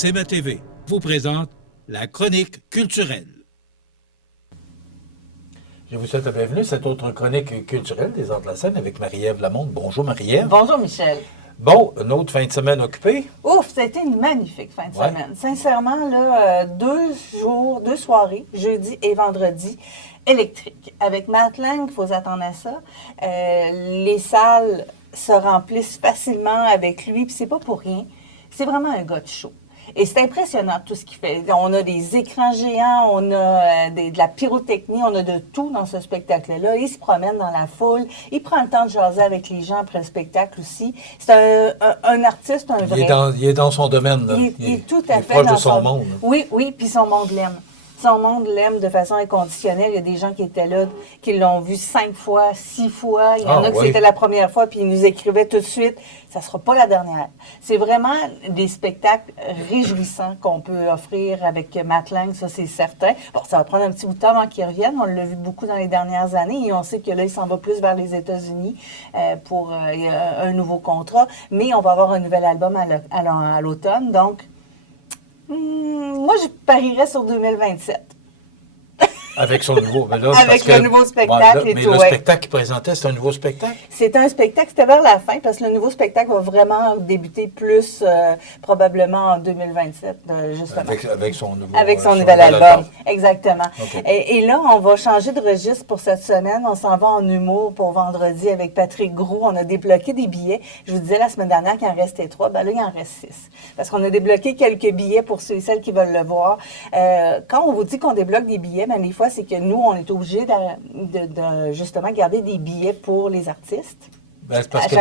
C'est ma TV vous présente la chronique culturelle. Je vous souhaite la bienvenue à cette autre chronique culturelle des Arts de la scène avec Marie-Ève Lamonde. Bonjour Marie-Ève. Bonjour Michel. Bon, une autre fin de semaine occupée. Ouf, ça a été une magnifique fin de semaine. Sincèrement, là, 2 soirées, jeudi et vendredi, électriques. Avec Matt Lang, il faut s'attendre à ça. Les salles se remplissent facilement avec lui, puis c'est pas pour rien. C'est vraiment un gars de show. Et c'est impressionnant tout ce qu'il fait. On a des écrans géants, on a de la pyrotechnie, on a de tout dans ce spectacle-là. Il se promène dans la foule, il prend le temps de jaser avec les gens après le spectacle aussi. C'est un artiste, un vrai. Il est dans son domaine. Là. Il est tout à fait proche dans de son monde. Oui, puis son monde l'aime. Son monde l'aime de façon inconditionnelle. Il y a des gens qui étaient là, qui l'ont vu 5 fois, 6 fois. Il y en a qui c'était la première fois, puis ils nous écrivaient tout de suite. Ça ne sera pas la dernière. C'est vraiment des spectacles réjouissants qu'on peut offrir avec Matt Lang, ça c'est certain. Bon, ça va prendre un petit bout de temps avant qu'il revienne. On l'a vu beaucoup dans les dernières années et on sait que là, il s'en va plus vers les États-Unis pour un nouveau contrat. Mais on va avoir un nouvel album à l'automne, donc... moi, je parierais sur 2027. Avec son nouveau... Ben là, avec le nouveau spectacle et mais tout, le spectacle qu'il présentait, c'est un nouveau spectacle? C'est un spectacle, c'était vers la fin, parce que le nouveau spectacle va vraiment débuter plus probablement en 2027, justement. Avec son nouveau... Avec son nouvel album, exactement. Okay. Et là, on va changer de registre pour cette semaine. On s'en va en humour pour vendredi avec Patrick Groux. On a débloqué des billets. Je vous disais la semaine dernière qu'il en restait 3. Ben là, il en reste 6. Parce qu'on a débloqué quelques billets pour ceux et celles qui veulent le voir. Quand on vous dit qu'on débloque des billets, ben des fois, c'est que nous, on est obligés de justement garder des billets pour les artistes. Ben, c'est parce que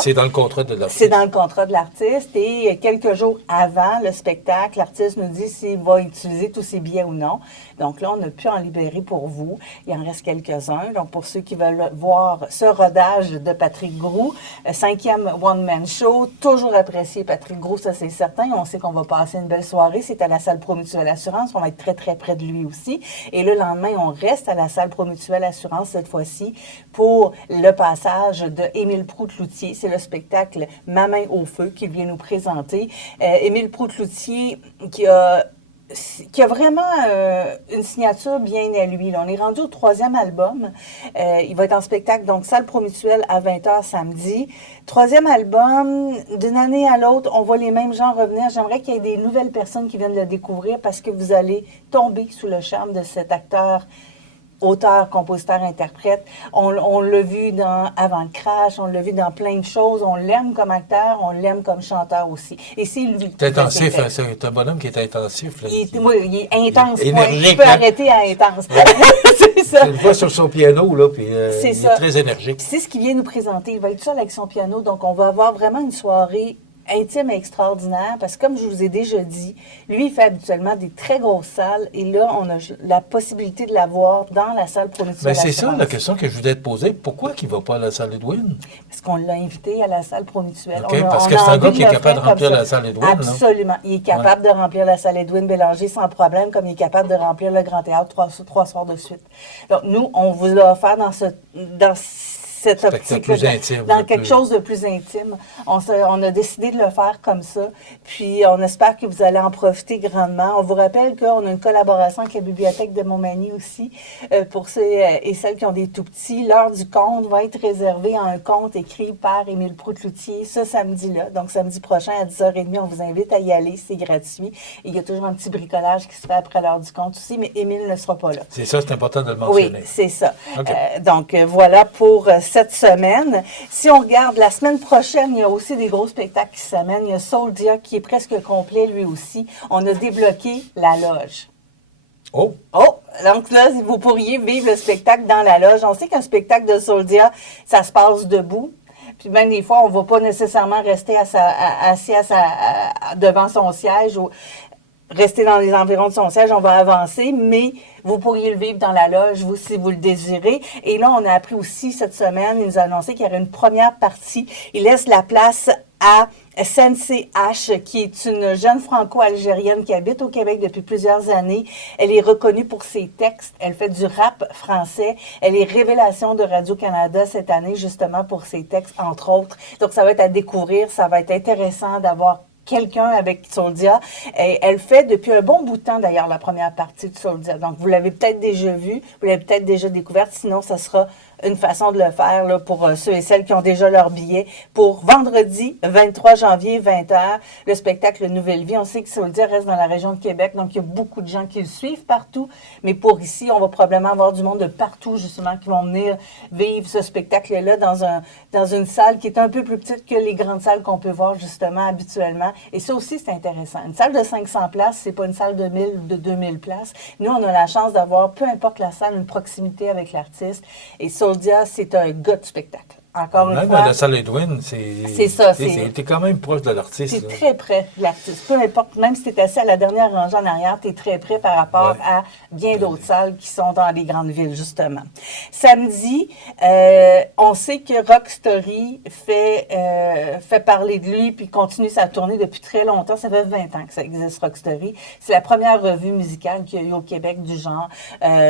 c'est dans le contrat de l'artiste. C'est dans le contrat de l'artiste. Et quelques jours avant le spectacle, l'artiste nous dit s'il va utiliser tous ses billets ou non. Donc là, on a pu en libérer pour vous. Il en reste quelques-uns. Donc pour ceux qui veulent voir ce rodage de Patrick Groux, 5e one-man show, toujours apprécié Patrick Groux, ça c'est certain. On sait qu'on va passer une belle soirée. C'est à la salle Promutuelle Assurance. On va être très, très près de lui aussi. Et le lendemain, on reste à la salle Promutuelle Assurance cette fois-ci pour le passage de Émile Proulx-Cloutier. C'est le spectacle Ma main au feu qu'il vient nous présenter. Émile Proulx-Cloutier qui a vraiment une signature bien à lui. Là, on est rendu au 3e album. Il va être en spectacle, donc salle Promutuelle à 20h samedi. 3e album, d'une année à l'autre, on voit les mêmes gens revenir. J'aimerais qu'il y ait des nouvelles personnes qui viennent le découvrir parce que vous allez tomber sous le charme de cet acteur auteur, compositeur, interprète. On l'a vu dans Avant le crash, on l'a vu dans plein de choses. On l'aime comme acteur, on l'aime comme chanteur aussi. Et c'est lui. C'est intensif, c'est un bonhomme qui est intensif. Là, il est intense. Énergique. Il peut arrêter à intense. C'est ça. Une fois sur son piano, là, puis il est très énergique. C'est ce qu'il vient nous présenter. Il va être seul avec son piano, donc on va avoir vraiment une soirée intime et extraordinaire, parce que comme je vous ai déjà dit, lui, il fait habituellement des très grosses salles, et là, on a la possibilité de l'avoir dans la salle Promutuelle. Ben c'est ça la question que je voulais te poser. Pourquoi qu'il ne va pas à la salle Edwin? Parce qu'on l'a invité à la salle Promutuelle. Okay, parce que c'est un gars qui est capable de remplir la salle Edwin. Absolument. Là. Il est capable de remplir la salle Edwin Bélanger sans problème, comme il est capable de remplir le Grand Théâtre 3 soirs de suite. Donc, nous, on vous l'a offert dans cette optique-là, dans quelque chose de plus intime. On a décidé de le faire comme ça, puis on espère que vous allez en profiter grandement. On vous rappelle qu'on a une collaboration avec la Bibliothèque de Montmagny aussi, pour ceux et celles qui ont des tout-petits. L'heure du conte va être réservée à un conte écrit par Émile Proulx-Cloutier ce samedi-là, donc samedi prochain à 10h30. On vous invite à y aller, c'est gratuit. Et il y a toujours un petit bricolage qui se fait après l'heure du conte aussi, mais Émile ne sera pas là. C'est ça, c'est important de le mentionner. Oui, c'est ça. Okay. Donc voilà pour cette semaine. Si on regarde la semaine prochaine, il y a aussi des gros spectacles qui s'amènent. Il y a Soldia qui est presque complet lui aussi. On a débloqué la loge. Oh! Oh! Donc là, vous pourriez vivre le spectacle dans la loge. On sait qu'un spectacle de Soldia, ça se passe debout. Puis même des fois, on ne va pas nécessairement rester assis devant son siège ou rester dans les environs de son siège, on va avancer, mais vous pourriez le vivre dans la loge, vous, si vous le désirez. Et là, on a appris aussi cette semaine, il nous a annoncé qu'il y aurait une première partie. Il laisse la place à Sensei H, qui est une jeune franco-algérienne qui habite au Québec depuis plusieurs années. Elle est reconnue pour ses textes. Elle fait du rap français. Elle est révélation de Radio-Canada cette année, justement, pour ses textes, entre autres. Donc, ça va être à découvrir. Ça va être intéressant d'avoir quelqu'un avec Soldia. Et elle fait depuis un bon bout de temps, d'ailleurs, la première partie de Soldia. Donc, vous l'avez peut-être déjà vu, vous l'avez peut-être déjà découverte, sinon, ça sera une façon de le faire là, pour ceux et celles qui ont déjà leur billet. Pour vendredi, 23 janvier, 20h, le spectacle Nouvelle Vie. On sait que Soldia reste dans la région de Québec, donc il y a beaucoup de gens qui le suivent partout. Mais pour ici, on va probablement avoir du monde de partout, justement, qui vont venir vivre ce spectacle-là dans une salle qui est un peu plus petite que les grandes salles qu'on peut voir, justement, habituellement. Et ça aussi, c'est intéressant. Une salle de 500 places, c'est pas une salle de 1000 ou de 2000 places. Nous, on a la chance d'avoir, peu importe la salle, une proximité avec l'artiste. Et Soldia, c'est un gars de spectacle. Encore une Même fois. dans la salle Edwin, c'est ça. T'es quand même proche de l'artiste. C'est là. très près de l'artiste. Peu importe, même si tu es assis à la dernière rangée en arrière, tu es très près par rapport à bien d'autres salles qui sont dans les grandes villes, justement. Samedi, on sait que Rock Story fait parler de lui puis continue sa tournée depuis très longtemps. Ça fait 20 ans que ça existe, Rock Story. C'est la première revue musicale qu'il y a eu au Québec du genre.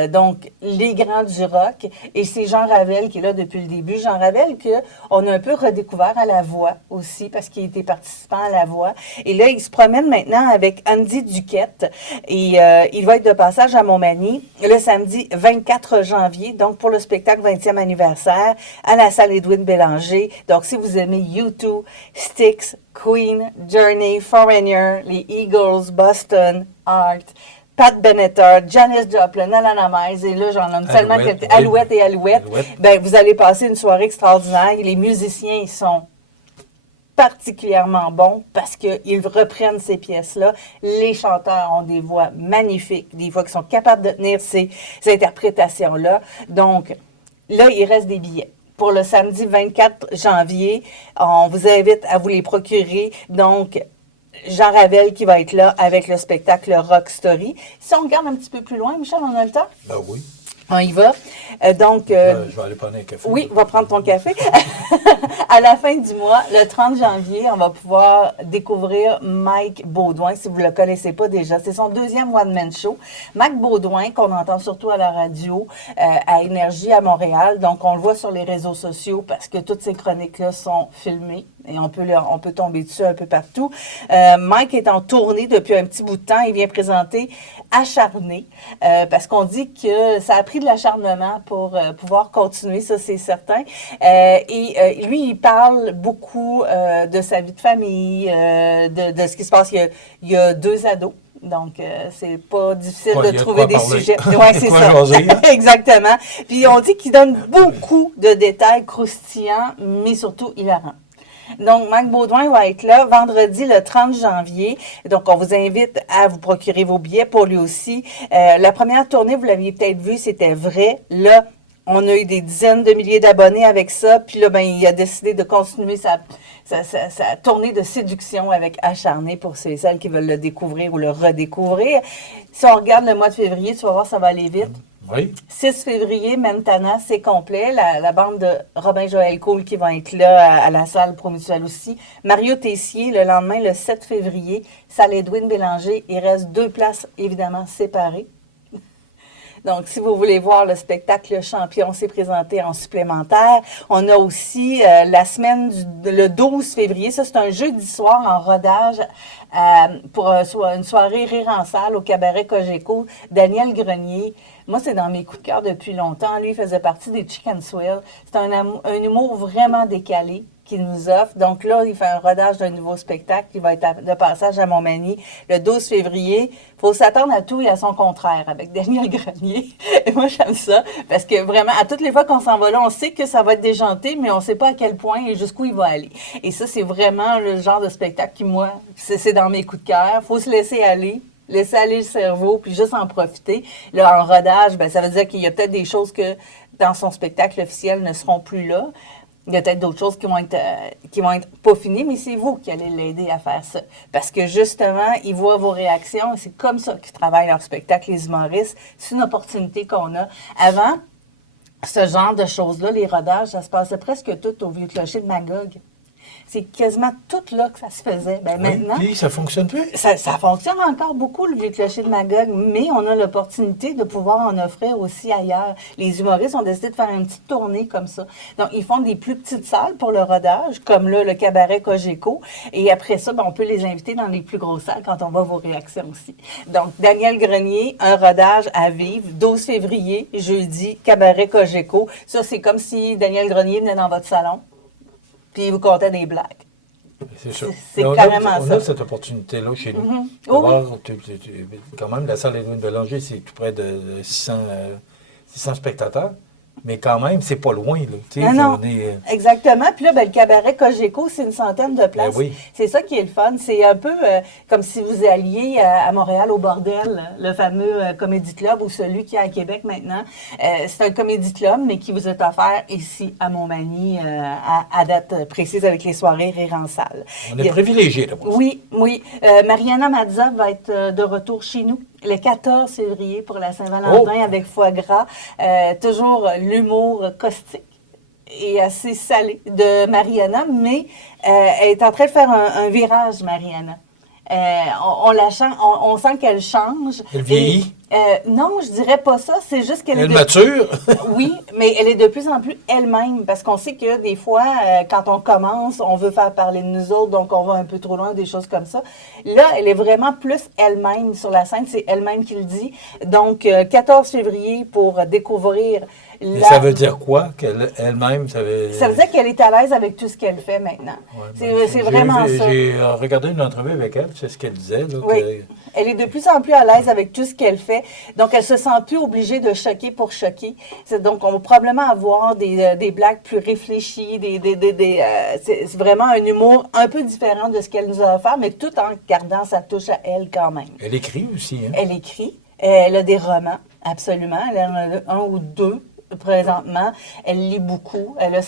Donc, les grands du rock. Et c'est Jean Ravel qui est là depuis le début. Jean Ravel, qu'on a un peu redécouvert à La Voix aussi, parce qu'il était participant à La Voix. Et là, il se promène maintenant avec Andy Duquette. Et il va être de passage à Montmagny le samedi 24 janvier, donc pour le spectacle 20e anniversaire, à la salle Edwin Bélanger. Donc, si vous aimez U2, Styx, Queen, Journey, Foreigner, les Eagles, Boston, Art, Pat Benatar, Janis Joplin, Alana Miles, et là, j'en nomme tellement quelques... Alouette et Alouette. Ben, vous allez passer une soirée extraordinaire. Les musiciens, ils sont particulièrement bons parce qu'ils reprennent ces pièces-là. Les chanteurs ont des voix magnifiques, des voix qui sont capables de tenir ces interprétations-là. Donc, là, il reste des billets. Pour le samedi 24 janvier, on vous invite à vous les procurer. Donc, Jean Ravel qui va être là avec le spectacle Rock Story. Si on regarde un petit peu plus loin, Michel, on a le temps? Ben oui. On y va. Je vais aller prendre un café. Oui, on va prendre ton café. À la fin du mois, le 30 janvier, on va pouvoir découvrir Mike Baudouin, si vous ne le connaissez pas déjà. C'est son deuxième one-man show. Mike Baudouin, qu'on entend surtout à la radio, à Énergie à Montréal. Donc, on le voit sur les réseaux sociaux parce que toutes ces chroniques-là sont filmées. Et on peut tomber dessus un peu partout. Mike est en tournée depuis un petit bout de temps. Il vient présenter Acharné, parce qu'on dit que ça a pris de l'acharnement pour pouvoir continuer, ça c'est certain. Et lui, il parle beaucoup de sa vie de famille, de ce qui se passe. Il y a 2 ados. Donc, c'est pas difficile de trouver des sujets. Oui, c'est ça. Jaser, hein? Exactement. Puis, on dit qu'il donne beaucoup de détails croustillants, mais surtout hilarants. Donc, Mike Baudouin va être là vendredi le 30 janvier. Donc, on vous invite à vous procurer vos billets pour lui aussi. La première tournée, vous l'aviez peut-être vu, c'était vrai. Là, on a eu des dizaines de milliers d'abonnés avec ça. Puis là, ben, il a décidé de continuer sa tournée de séduction avec Acharné pour celles qui veulent le découvrir ou le redécouvrir. Si on regarde le mois de février, tu vas voir, ça va aller vite. Oui. 6 février, Mentana, c'est complet. La bande de Robin-Joël Cool qui va être là à la salle Promutuelle aussi. Mario Tessier, le lendemain, le 7 février, salle Edwin Bélanger. Il reste 2 places, évidemment, séparées. Donc, si vous voulez voir le spectacle Champion, c'est présenté en supplémentaire. On a aussi la semaine le 12 février. Ça, c'est un jeudi soir en rodage pour une soirée rire en salle au cabaret Cogeco. Daniel Grenier. Moi, c'est dans mes coups de cœur depuis longtemps. Lui, il faisait partie des Chicken Swell. C'est un humour vraiment décalé qu'il nous offre. Donc là, il fait un rodage d'un nouveau spectacle qui va être de passage à Montmagny le 12 février. Il faut s'attendre à tout et à son contraire avec Daniel Grenier. Et moi, j'aime ça parce que vraiment, à toutes les fois qu'on s'en va là, on sait que ça va être déjanté, mais on ne sait pas à quel point et jusqu'où il va aller. Et ça, c'est vraiment le genre de spectacle qui, moi, c'est dans mes coups de cœur. Il faut se laisser aller. Laisser aller le cerveau, puis juste en profiter. Là, en rodage, ben, ça veut dire qu'il y a peut-être des choses que, dans son spectacle officiel, ne seront plus là. Il y a peut-être d'autres choses qui vont être pas finies, mais c'est vous qui allez l'aider à faire ça. Parce que, justement, ils voient vos réactions, et c'est comme ça qu'ils travaillent leur spectacle, les humoristes. C'est une opportunité qu'on a. Avant, ce genre de choses-là, les rodages, ça se passait presque tout au Vieux Clocher de Magog. C'est quasiment tout là que ça se faisait. Ben, Oui, maintenant, puis ça fonctionne plus. ça fonctionne encore beaucoup, le Vieux Clocher de Magog, mais on a l'opportunité de pouvoir en offrir aussi ailleurs. Les humoristes ont décidé de faire une petite tournée comme ça. Donc, ils font des plus petites salles pour le rodage, comme là, le cabaret Cogeco. Et après ça, ben, on peut les inviter dans les plus grosses salles quand on voit vos réactions aussi. Donc, Daniel Grenier, un rodage à vivre, 12 février, jeudi, cabaret Cogeco. Ça, c'est comme si Daniel Grenier venait dans votre salon, puis il vous contait des blagues. C'est sûr. C'est Mais on carrément a, ça. On a cette opportunité-là chez nous. Mhm. De Oh, voir, quand même, la salle Edwin Bélanger, c'est tout près de 600 spectateurs. Mais quand même, c'est pas loin. Là. Tu sais, Non, on est, exactement. Puis là, ben, le cabaret Cogeco, c'est une centaine de places. Ben oui. C'est ça qui est le fun. C'est un peu comme si vous alliez à Montréal au Bordel, le fameux Comédie Club ou celui qui est à Québec maintenant. C'est un Comédie Club, mais qui vous est offert ici à Montmagny à date précise avec les soirées Rire en salle. on est privilégiés. Là, Oui, oui. Mariana Mazza va être de retour chez nous le 14 février pour la Saint-Valentin avec foie gras. Toujours l'humour caustique et assez salé de Mariana, mais elle est en train de faire un virage, Mariana. On sent qu'elle change. Elle vieillit? Non, je dirais pas ça. C'est juste qu'elle Elle mature. Oui, mais elle est de plus en plus elle-même, parce qu'on sait que des fois, quand on commence, on veut faire parler de nous autres, donc on va un peu trop loin, des choses comme ça. Là, elle est vraiment plus elle-même sur la scène, c'est elle-même qui le dit. Donc, 14 février pour découvrir Mais ça veut dire quoi? Elle-même, ça veut... Ça veut dire qu'elle est à l'aise avec tout ce qu'elle fait maintenant. Ouais, c'est vraiment ça. J'ai regardé une entrevue avec elle, c'est ce qu'elle disait. Là, Oui. Elle est de plus en plus à l'aise avec tout ce qu'elle fait. Donc, elle se sent plus obligée de choquer pour choquer. Donc, on va probablement avoir des blagues plus réfléchies, c'est vraiment un humour un peu différent de ce qu'elle nous a offert, mais tout en gardant sa touche à elle quand même. Elle écrit aussi. Hein? Elle écrit. Elle a des romans, absolument. Elle en a un ou deux présentement. Elle lit beaucoup. Elle a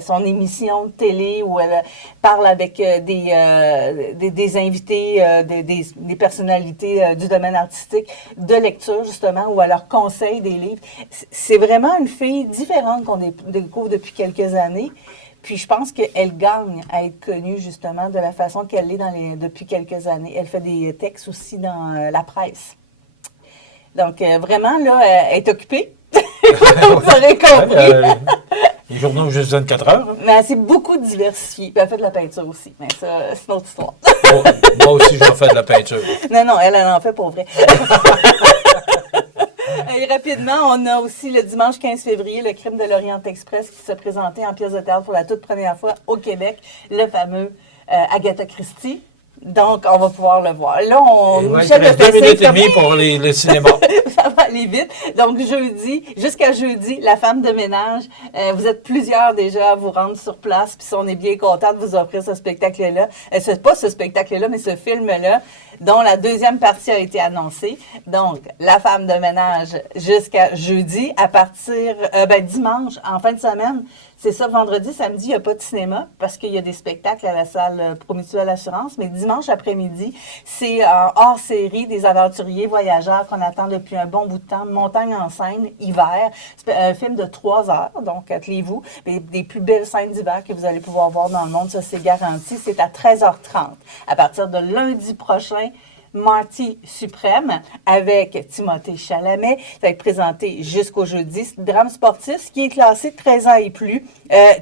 son émission de télé où elle parle avec des invités, des personnalités du domaine artistique de lecture, justement, où elle leur conseille des livres. C'est vraiment une fille différente qu'on découvre depuis quelques années. Puis je pense qu'elle gagne à être connue, justement, de la façon qu'elle l'est depuis quelques années. Elle fait des textes aussi dans la presse. Donc, vraiment, là, elle est occupée. Vous aurez compris. Les journaux juste 24 heures. Hein? Mais elle s'est beaucoup diversifiée. Puis elle fait de la peinture aussi. Mais ça, c'est une autre histoire. Moi aussi, j'en fais de la peinture. Non, elle en fait pour vrai. Et rapidement, on a aussi le dimanche 15 février, le Crime de l'Orient Express qui s'est présenté en pièce de théâtre pour la toute première fois au Québec, le fameux Agatha Christie. Donc, on va pouvoir le voir. Là, Michel il reste 2 minutes et demie pour le cinéma. Ça va aller vite. Donc, jusqu'à jeudi, la femme de ménage, vous êtes plusieurs déjà à vous rendre sur place, puis on est bien content de vous offrir ce spectacle-là. C'est pas ce spectacle-là, mais ce film-là, dont la deuxième partie a été annoncée. Donc, la femme de ménage jusqu'à jeudi, à partir, dimanche, en fin de semaine. C'est ça, vendredi, samedi, il n'y a pas de cinéma parce qu'il y a des spectacles à la salle Promutuelle Assurance. Mais dimanche après-midi, c'est hors série des aventuriers voyageurs qu'on attend depuis un bon bout de temps. Montagne en scène, hiver. C'est un film de 3 heures, donc attelez-vous. Des plus belles scènes d'hiver que vous allez pouvoir voir dans le monde, ça c'est garanti. C'est à 13h30. À partir de lundi prochain, Marty Suprême avec Timothée Chalamet. Ça va être présenté jusqu'au jeudi. C'est un drame sportif, ce qui est classé 13 ans et plus.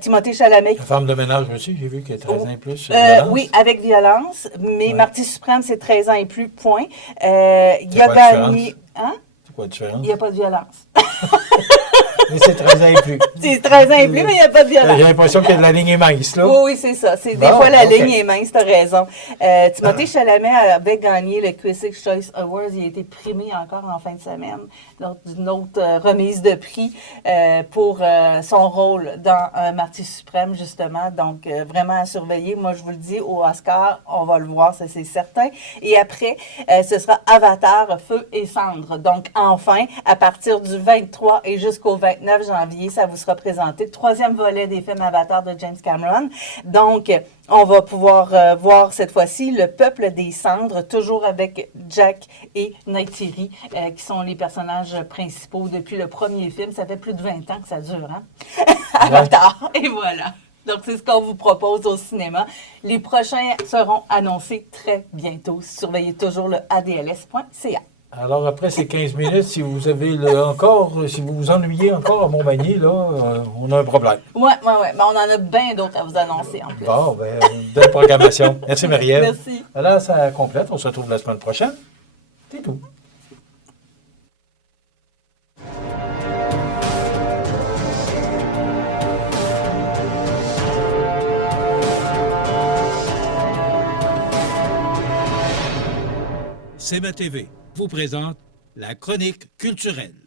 Timothée Chalamet. La femme de ménage aussi, j'ai vu qu'il y a 13 ans et plus. Oui, avec violence. Mais ouais. Marty Suprême, c'est 13 ans et plus, point. Il a gagné. Hein? C'est quoi la différence? Il n'y a pas de violence. Mais c'est 13 ans et plus. C'est 13 ans et plus, mais il n'y a pas de violence. J'ai l'impression que la ligne est mince, là. Oui, c'est ça. Des fois, la ligne est mince, tu as raison. Timothée Chalamet avait gagné le Critics' Choice Awards. Il a été primé encore en fin de semaine lors d'une autre remise de prix pour son rôle dans Marty Suprême, justement. Donc, vraiment à surveiller. Moi, je vous le dis, au Oscar, on va le voir, ça c'est certain. Et après, ce sera Avatar, Feu et Cendre. Donc, enfin, à partir du 23 et jusqu'au 29 janvier, ça vous sera présenté. Le 3e volet des films Avatar de James Cameron. Donc, on va pouvoir voir cette fois-ci Le Peuple des Cendres, toujours avec Jack et Neytiri, qui sont les personnages principaux depuis le premier film. Ça fait plus de 20 ans que ça dure, hein? Avatar, et voilà. Donc, c'est ce qu'on vous propose au cinéma. Les prochains seront annoncés très bientôt. Surveillez toujours le adls.ca. Alors, après ces 15 minutes, si vous avez si vous vous ennuyez encore à Montmagny, là, on a un problème. Oui. Mais on en a bien d'autres à vous annoncer en plus. Bon, ben, belle programmation. Merci, Marie-Ève. Merci. Alors, ça complète. On se retrouve la semaine prochaine. C'est tout. CMA TV vous présente la chronique culturelle.